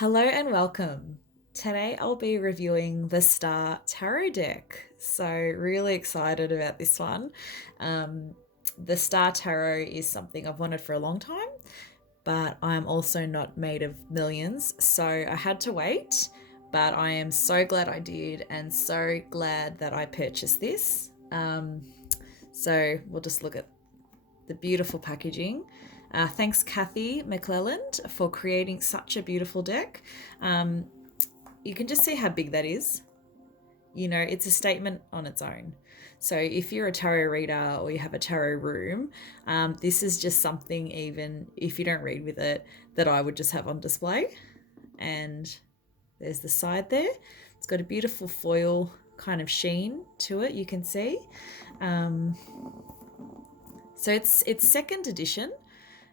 Hello and welcome. Today I'll be reviewing the Star Tarot deck. So, really excited about this one. Um, the Star Tarot is something I've wanted for a long time, but I'm also not made of millions, so I had to wait. But I am so glad I did, and so glad that I purchased this. So, we'll just look at the beautiful packaging. Thanks, Kathy McClelland, for creating such a beautiful deck. Um, you can just see how big that is. You know, it's a statement on its own. So if you're a tarot reader or you have a tarot room, this is just something, even if you don't read with it, that I would just have on display. And there's the side there. It's got a beautiful foil kind of sheen to it, you can see. So it's second edition.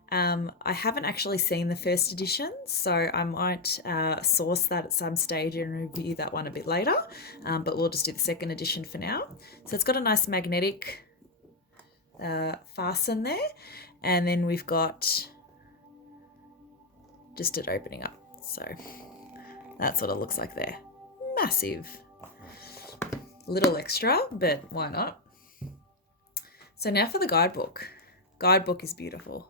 I haven't actually seen the first edition, so I might source that at some stage and review that one a bit later. But we'll just do the second edition for now. So it's got a nice magnetic fasten there, and then we've got just it opening up. So that's what it looks like there. Massive. Little extra, but why not? So now for the guidebook. Guidebook is beautiful.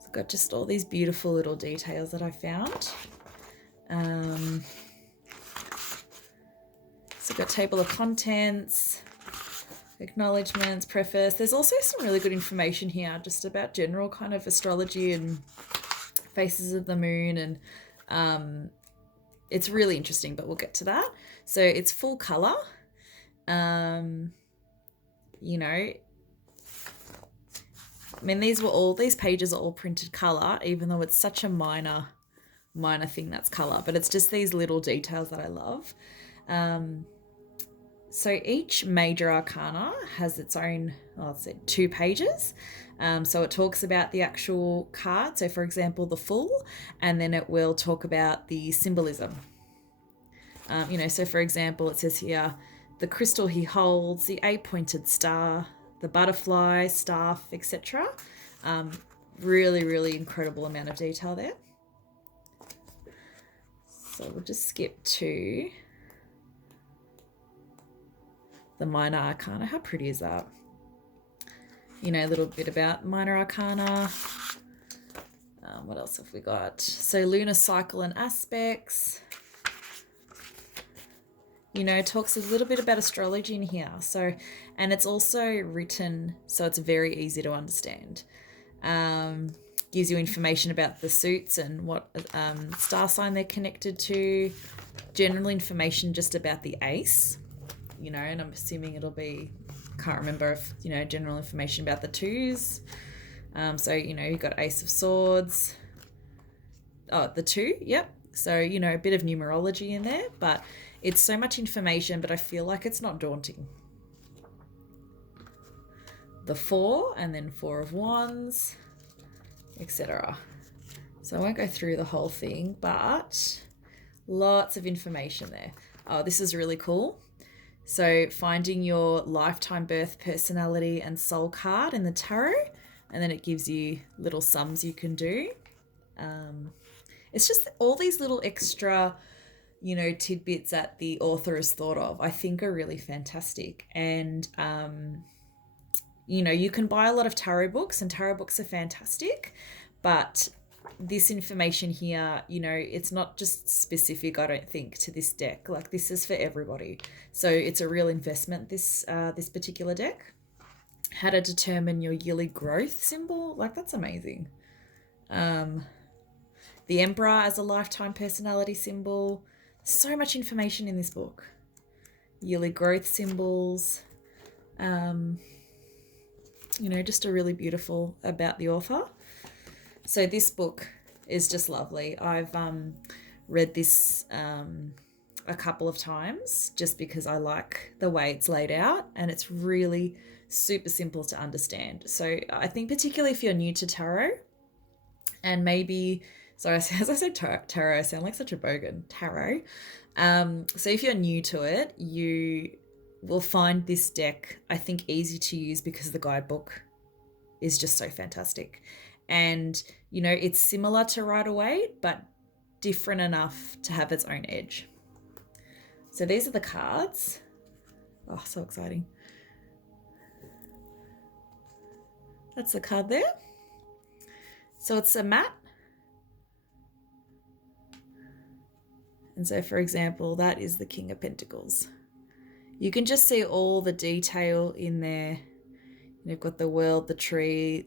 I've got just all these beautiful little details that I found. So I've got table of contents, acknowledgements, preface. There's also some really good information here just about general kind of astrology and phases of the moon, and it's really interesting, but we'll get to that. So it's full color. You know, I mean, these pages are all printed color, even though it's such a minor thing that's color, but it's just these little details that I love. So each major arcana has its own, let's say, 2 pages. So it talks about the actual card. So for example, the Fool, and then it will talk about the symbolism. So for example, it says here, the crystal he holds, the 8-pointed star, the butterfly, staff, etc. Really, really incredible amount of detail there. So we'll just skip to the minor arcana. How pretty is that? You know, a little bit about minor arcana. What else have we got? So lunar cycle and aspects. You know, talks a little bit about astrology in here. So, and it's also written so it's very easy to understand. Gives you information about the suits and what star sign they're connected to. General information just about the ace. You know, and I'm assuming it'll be, can't remember if, you know, general information about the 2s. So, you know, you've got Ace of Swords. Oh, the 2, yep. So, you know, a bit of numerology in there, but it's so much information, but I feel like it's not daunting. The 4, and then 4 of Wands, etc. So I won't go through the whole thing, but lots of information there. Oh, this is really cool. So finding your lifetime birth personality and soul card in the tarot, and then it gives you little sums you can do. It's just all these little extra, you know, tidbits that the author has thought of, I think are really fantastic. And, you know, you can buy a lot of tarot books, and tarot books are fantastic, but this information here, you know, it's not just specific, I don't think, to this deck. Like, this is for everybody. So it's a real investment, this particular deck. How to determine your yearly growth symbol. Like, that's amazing. The Emperor as a lifetime personality symbol. So much information in this book. Yearly growth symbols. You know, just a really beautiful about the author. So this book is just lovely. I've read this a couple of times just because I like the way it's laid out, and it's really super simple to understand. So I think particularly if you're new to tarot, and maybe, sorry, as I said tarot, I sound like such a bogan. Tarot. So if you're new to it, you will find this deck, I think, easy to use because the guidebook is just so fantastic. And, it's similar to Rider-Waite, but different enough to have its own edge. So these are the cards. Oh, so exciting. That's the card there. So it's a mat. And so, for example, that is the King of Pentacles. You can just see all the detail in there. You've got the world, the tree,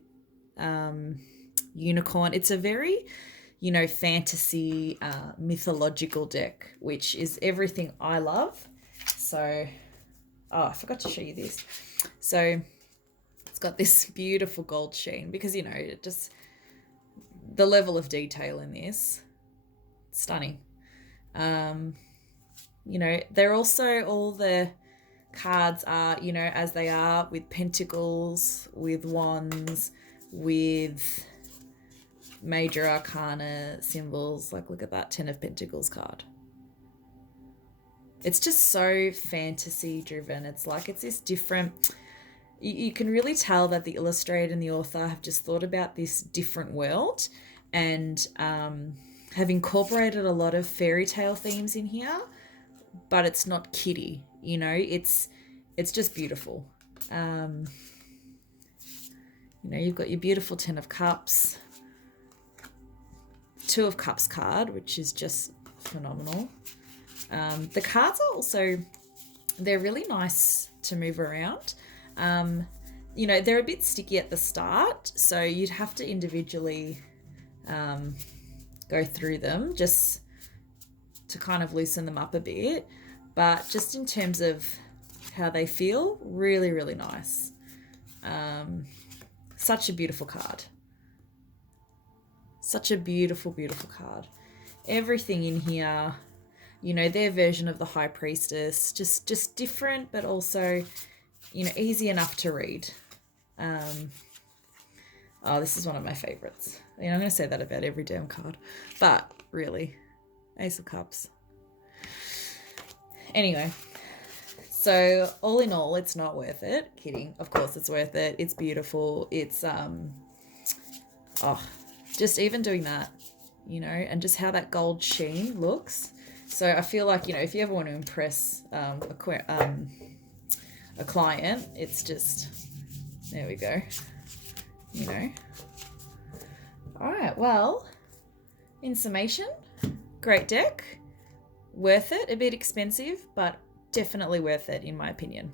unicorn. It's a very, fantasy, mythological deck, which is everything I love. So, I forgot to show you this. So it's got this beautiful gold sheen because, just the level of detail in this, stunning. They're also, all the cards are, as they are, with pentacles, with wands, with major arcana symbols. Like, look at that 10 of Pentacles card. It's just so fantasy driven. It's like, it's this different, you can really tell that the illustrator and the author have just thought about this different world and have incorporated a lot of fairy tale themes in here, but it's not kiddie, it's just beautiful. You've got your beautiful 10 of Cups, 2 of Cups card, which is just phenomenal. The cards are also, they're really nice to move around. They're a bit sticky at the start, so you'd have to individually go through them just to kind of loosen them up a bit. But just in terms of how they feel, really, really nice. Such a beautiful card. Such a beautiful, beautiful card. Everything in here, their version of the High Priestess, just different, but also, easy enough to read. This is one of my favorites. I'm going to say that about every damn card, but really, Ace of Cups. Anyway, so all in all, it's not worth it. Kidding. Of course it's worth it. It's beautiful. It's, just even doing that, and just how that gold sheen looks. So I feel like, if you ever want to impress a client, it's just, there we go, All right, well, in summation, great deck, worth it, a bit expensive, but definitely worth it in my opinion.